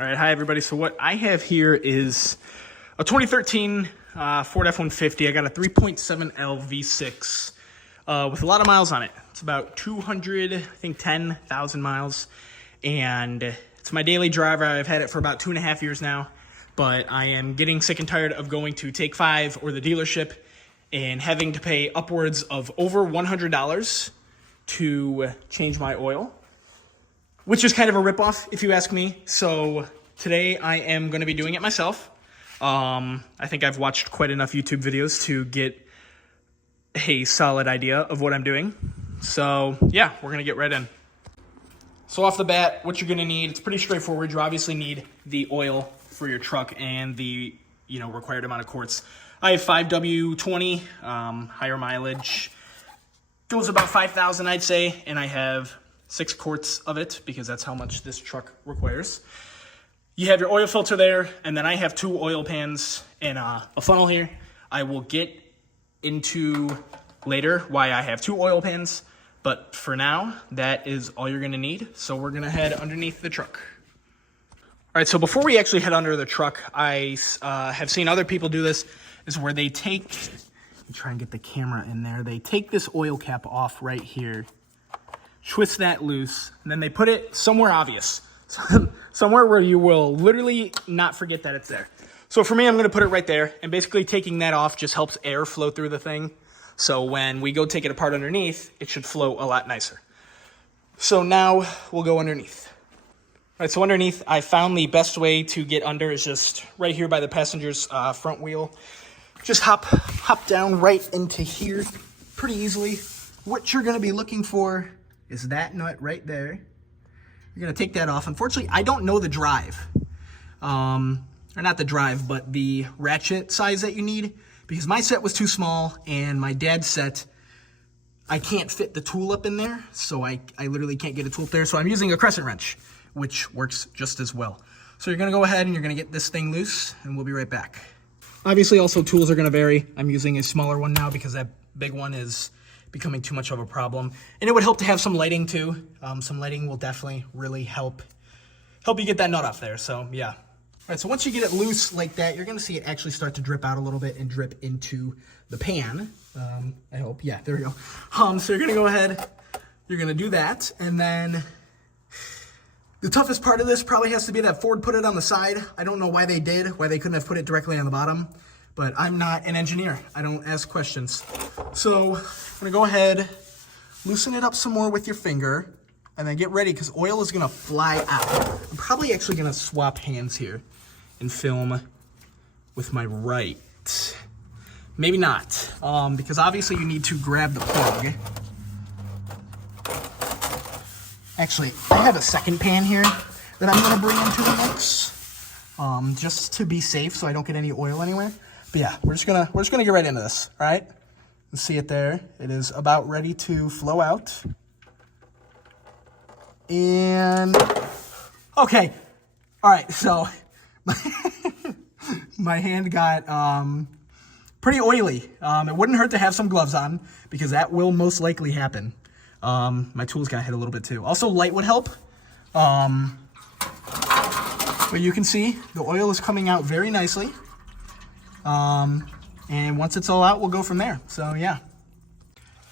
All right, hi everybody. So what I have here is a 2013 Ford F150. I got a 3.7L V6 with a lot of miles on it. It's about 10,000 miles, and it's my daily driver. I've had it for about 2.5 years now, but I am getting sick and tired of going to Take 5 or the dealership and having to pay upwards of over $100 to change my oil, which is kind of a ripoff, if you ask me. So today I am going to be doing it myself. I think I've watched quite enough YouTube videos to get a solid idea of what I'm doing. So yeah, we're going to get right in. So off the bat, what you're going to need, it's pretty straightforward. You obviously need the oil for your truck and the required amount of quarts. I have 5W20, higher mileage. Goes about 5,000, I'd say, and I have 6 quarts of it because that's how much this truck requires. You have your oil filter there, and then I have 2 oil pans and a funnel here. I will get into later why I have 2 oil pans, but for now, that is all you're gonna need. So we're gonna head underneath the truck. All right, so before we actually head under the truck, I have seen other people do this, is where they take, try and get the camera in there, they take this oil cap off right here, twist that loose, and then they put it somewhere obvious. Somewhere where you will literally not forget that it's there. So for me, I'm going to put it right there, and basically taking that off just helps air flow through the thing. So when we go take it apart underneath, it should flow a lot nicer. So now we'll go underneath. All right, so underneath, I found the best way to get under is just right here by the passenger's front wheel. Just hop down right into here pretty easily. What you're going to be looking for is that nut right there. You're going to take that off. Unfortunately, I don't know the drive. Or not the drive, but the ratchet size that you need. Because my set was too small, and my dad's set, I can't fit the tool up in there. So I literally can't get a tool up there. So I'm using a crescent wrench, which works just as well. So you're going to go ahead and you're going to get this thing loose, and we'll be right back. Obviously, also tools are going to vary. I'm using a smaller one now because that big one is becoming too much of a problem. And it would help to have some lighting too. Some lighting will definitely really help you get that nut off there. So yeah. All right, so once you get it loose like that, you're going to see it actually start to drip out a little bit and drip into the pan. I hope. Yeah, there we go. So you're going to go ahead, you're going to do that, and then the toughest part of this probably has to be that Ford put it on the side. I don't know why they did, why they couldn't have put it directly on the bottom, but I'm not an engineer. I don't ask questions. So I'm gonna go ahead, loosen it up some more with your finger, and then get ready because oil is gonna fly out. I'm probably actually gonna swap hands here and film with my right. Maybe not, because obviously you need to grab the plug. Actually, I have a second pan here that I'm gonna bring into the mix, just to be safe so I don't get any oil anywhere. But yeah, we're just gonna get right into this, all right? You see it there. It is about ready to flow out. And, okay. All right, so my hand got pretty oily. It wouldn't hurt to have some gloves on because that will most likely happen. My tools got hit a little bit too. Also, light would help. But you can see the oil is coming out very nicely. And once it's all out, we'll go from there. So yeah.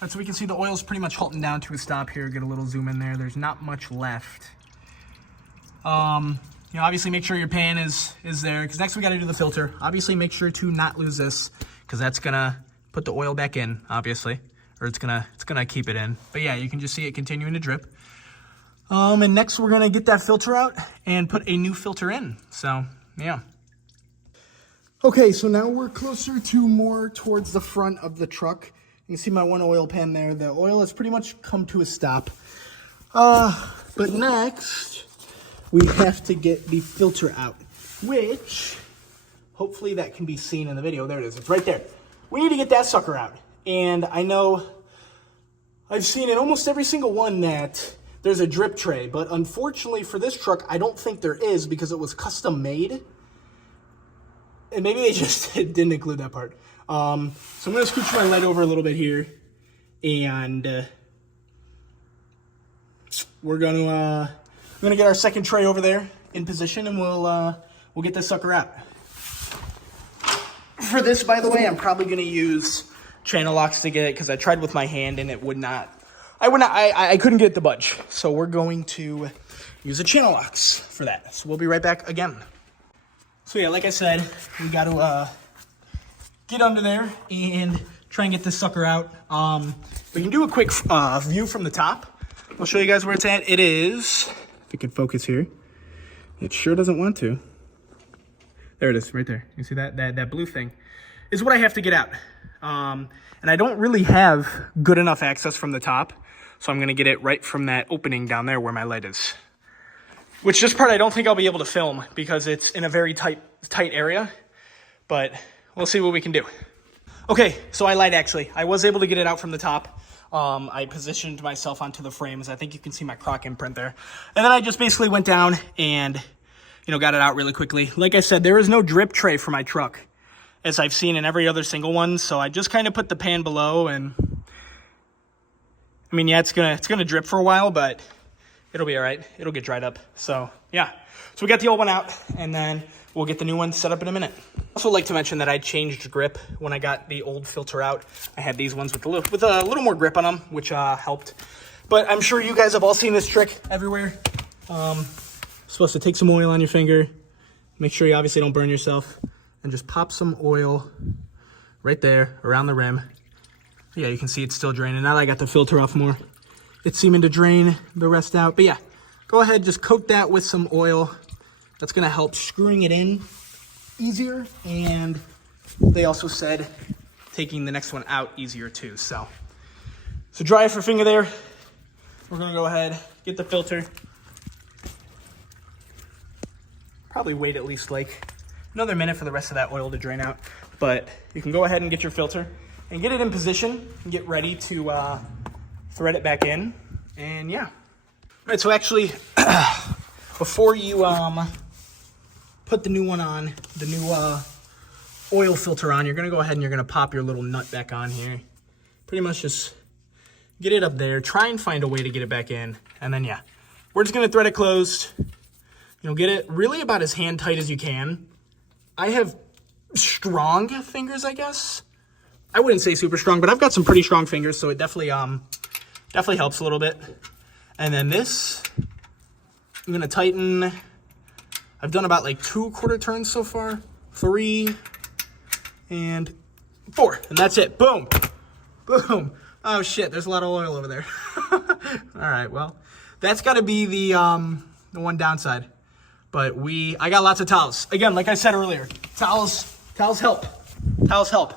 Right, so we can see the oil's pretty much halting down to a stop here. Get a little zoom in there. There's not much left. Obviously make sure your pan is there because next we got to do the filter. Obviously make sure to not lose this because that's gonna put the oil back in, obviously. Or it's gonna keep it in. But yeah, you can just see it continuing to drip. And next we're gonna get that filter out and put a new filter in. So yeah. Okay, so now we're closer to more towards the front of the truck. You can see my one oil pan there. The oil has pretty much come to a stop. But next we have to get the filter out, which hopefully that can be seen in the video. There it is, it's right there. We need to get that sucker out. And I know I've seen in almost every single one that there's a drip tray, but unfortunately for this truck, I don't think there is because it was custom made. And maybe they just didn't include that part. So I'm gonna scooch my lead over a little bit here and we're gonna get our second tray over there in position, and we'll get this sucker out. For this, by the way, I'm probably going to use channel locks to get it, because I tried with my hand and it would not. I couldn't get it to budge. So we're going to use a channel locks for that. So we'll be right back again. So yeah, like I said, we got to get under there and try and get this sucker out. We can do a quick view from the top. I'll show you guys where it's at. It is, if it can focus here. It sure doesn't want to. There it is, right there. You see that blue thing is what I have to get out. And I don't really have good enough access from the top, so I'm going to get it right from that opening down there where my light is. Which this part I don't think I'll be able to film because it's in a very tight area, but we'll see what we can do. Okay, so I lied actually. I was able to get it out from the top. I positioned myself onto the frames. I think you can see my croc imprint there. And then I just basically went down and, got it out really quickly. Like I said, there is no drip tray for my truck, as I've seen in every other single one. So I just kind of put the pan below, and I mean, yeah, it's gonna drip for a while, but it'll be all right. It'll get dried up. So yeah, so we got the old one out, and then we'll get the new one set up in a minute. Also like to mention that I changed grip when I got the old filter out. I had these ones with a little more grip on them, which helped. But I'm sure you guys have all seen this trick everywhere. Supposed to take some oil on your finger. Make sure you obviously don't burn yourself. And just pop some oil right there around the rim. Yeah, you can see it's still draining. Now that I got the filter off more, it's seeming to drain the rest out. But yeah, go ahead, just coat that with some oil. That's gonna help screwing it in easier. And they also said taking the next one out easier too. So dry off your finger there. We're gonna go ahead, get the filter. Probably wait at least like another minute for the rest of that oil to drain out. But you can go ahead and get your filter and get it in position and get ready to thread it back in. And yeah. All right, so actually, before you put the new one on, the new oil filter on, you're gonna go ahead and you're gonna pop your little nut back on here. Pretty much just get it up there, try and find a way to get it back in, and then yeah, we're just gonna thread it closed. Get it really about as hand tight as you can. I have strong fingers, I guess. I wouldn't say super strong, but I've got some pretty strong fingers, so it definitely helps a little bit. And then this, I'm gonna tighten. I've done about like 2 quarter turns so far, 3 and 4, and that's it. Boom, boom. Oh shit, there's a lot of oil over there. All right, well, that's got to be the one downside. But I got lots of towels. Again, like I said earlier, towels help. Towels help.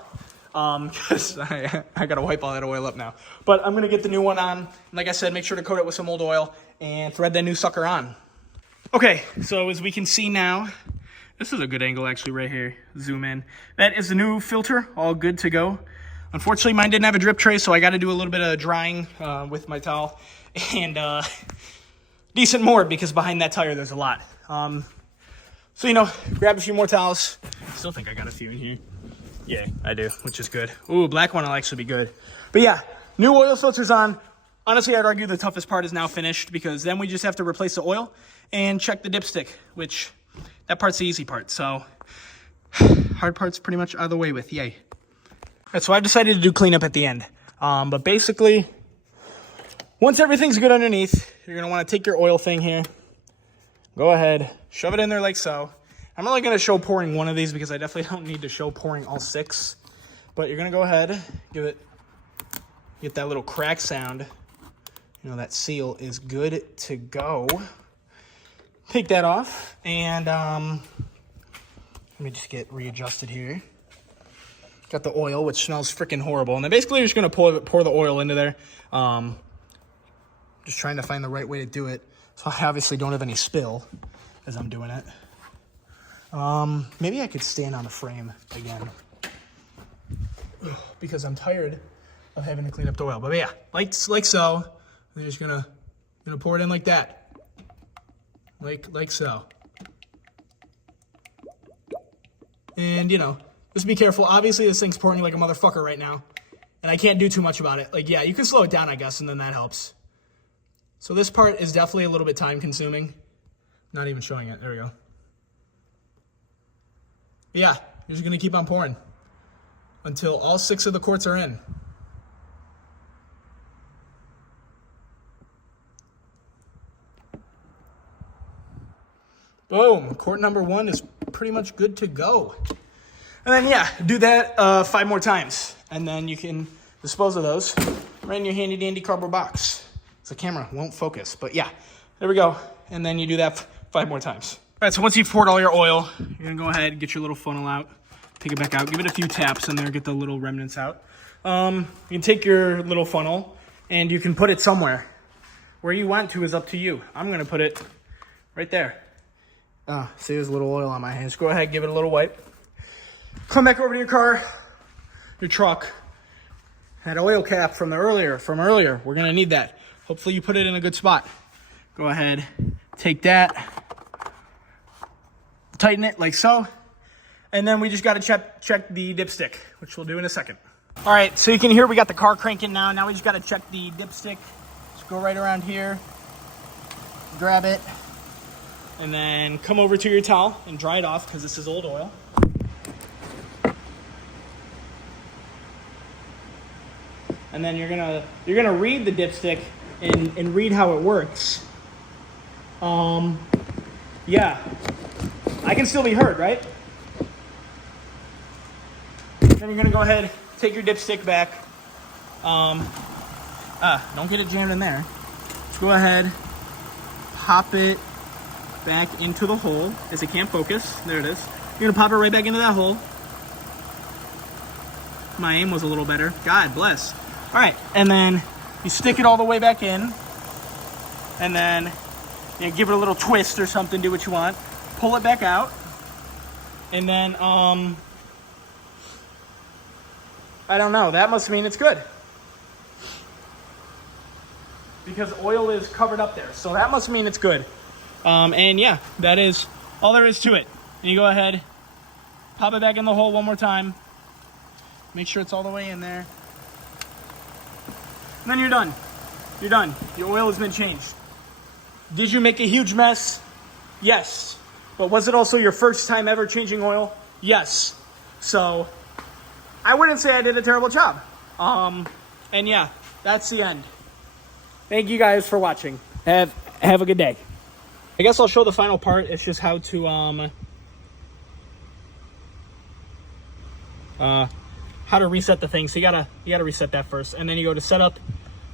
Because I got to wipe all that oil up now. But I'm going to get the new one on. Like I said, make sure to coat it with some old oil and thread that new sucker on. Okay, so as we can see now, this is a good angle actually right here. Zoom in. That is the new filter, all good to go. Unfortunately, mine didn't have a drip tray, so I got to do a little bit of drying with my towel. And decent more, because behind that tire there's a lot. So, grab a few more towels. Still think I got a few in here. Yeah, I do, which is good. Ooh, black one will actually be good. But yeah, new oil filter's on. Honestly, I'd argue the toughest part is now finished, because then we just have to replace the oil and check the dipstick, which that part's the easy part. So hard part's pretty much out of the way with, yay. All right, so I've decided to do cleanup at the end. But basically, once everything's good underneath, you're gonna wanna take your oil thing here, go ahead, shove it in there like so. I'm only going to show pouring one of these because I definitely don't need to show pouring all 6. But you're going to go ahead, get that little crack sound. That seal is good to go. Take that off, and let me just get readjusted here. Got the oil, which smells freaking horrible. And then basically you're just going to pour the oil into there. Just trying to find the right way to do it. So I obviously don't have any spill as I'm doing it. Maybe I could stand on the frame again, because I'm tired of having to clean up the oil. But yeah, like so. I'm just gonna pour it in like that, like so. And just be careful. Obviously, this thing's pouring like a motherfucker right now, and I can't do too much about it. Like, yeah, you can slow it down, I guess, and then that helps. So this part is definitely a little bit time consuming. Not even showing it. There we go. Yeah, you're just going to keep on pouring until all 6 of the quarts are in. Boom. Quart number 1 is pretty much good to go. And then, yeah, do that 5 more times. And then you can dispose of those right in your handy dandy cardboard box. The camera won't focus, but yeah, there we go. And then you do that 5 more times. All right, so once you've poured all your oil, you're gonna go ahead, get your little funnel out, take it back out, give it a few taps in there, get the little remnants out. You can take your little funnel and you can put it somewhere. Where you want to is up to you. I'm gonna put it right there. See, there's a little oil on my hands. Go ahead, give it a little wipe. Come back over to your car, your truck. That oil cap from earlier, we're gonna need that. Hopefully you put it in a good spot. Go ahead, take that, tighten it like so, and then we just gotta check the dipstick, which we'll do in a second. All right, so you can hear we got the car cranking now. Now we just gotta check the dipstick. Just go right around here, grab it, and then come over to your towel and dry it off because this is old oil. And then you're gonna read the dipstick and read how it works. Yeah, I can still be heard, right? Then you're gonna go ahead, take your dipstick back. Don't get it jammed in there. Just go ahead, pop it back into the hole as it can't focus. There it is. You're gonna pop it right back into that hole. My aim was a little better. God bless. All right, and then you stick it all the way back in, and then give it a little twist or something, do what you want. Pull it back out, and then, I don't know, that must mean it's good. Because oil is covered up there, so that must mean it's good. And yeah, that is all there is to it. And you go ahead, pop it back in the hole one more time. Make sure it's all the way in there. And then you're done. You're done. Your oil has been changed. Did you make a huge mess? Yes. But was it also your first time ever changing oil? Yes. So I wouldn't say I did a terrible job. And yeah, that's the end. Thank you guys for watching. Have a good day. I guess I'll show the final part. It's just how to reset the thing. So you gotta reset that first, and then you go to setup,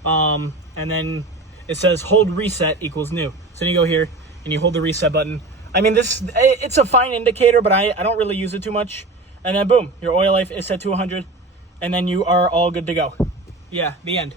and then it says hold reset equals new. So then you go here and you hold the reset button. I mean, it's a fine indicator, but I don't really use it too much. And then boom, your oil life is set to 100, and then you are all good to go. Yeah, the end.